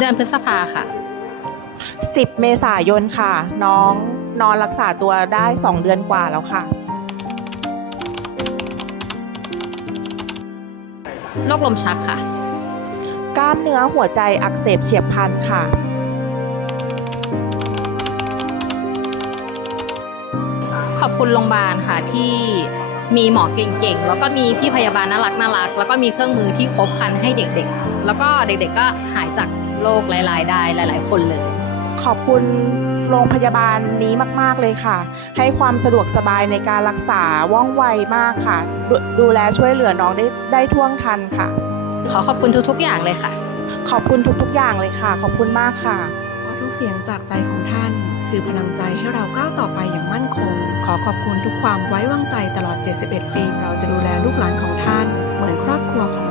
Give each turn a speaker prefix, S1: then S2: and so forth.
S1: ดือนพฤษภาค่ะ
S2: 10 เมษายนค่ะน้องนอนรักษาตัวได้2 เดือนกว่าแล้วค่ะ
S1: โรคลมชักค่ะ
S2: กล้ามเนื้อหัวใจอักเสบเฉียบพลันค่ะ
S1: ขอบคุณโรงพยาบาลค่ะที่มีหมอเก่งๆแล้วก็มีพี่พยาบาลน่ารักแล้วก็มีเครื่องมือที่ครบครันให้เด็กๆแล้วก็เด็กๆก็หายจากโรคหลายๆได้หลายๆคนเลย
S2: ขอบคุณโรงพยาบาลนี้มากๆเลยค่ะให้ความสะดวกสบายในการรักษาว่องไวมากค่ะดูแลช่วยเหลือน้องได้ท่วงทันค่ะ
S1: ขอขอบคุณทุกๆอย่างเลยค่ะ
S2: ขอบคุณทุกๆอย่างเลยค่ะขอบคุณมากค่ะ
S3: เพราะทุกเสียงจากใจของท่านคือพลังใจให้เราก้าวต่อไปอย่างมั่นคงขอขอบคุณทุกความไว้วางใจตลอด71 ปีเราจะดูแลลูกหลานของท่านเหมือนครอบครัวของ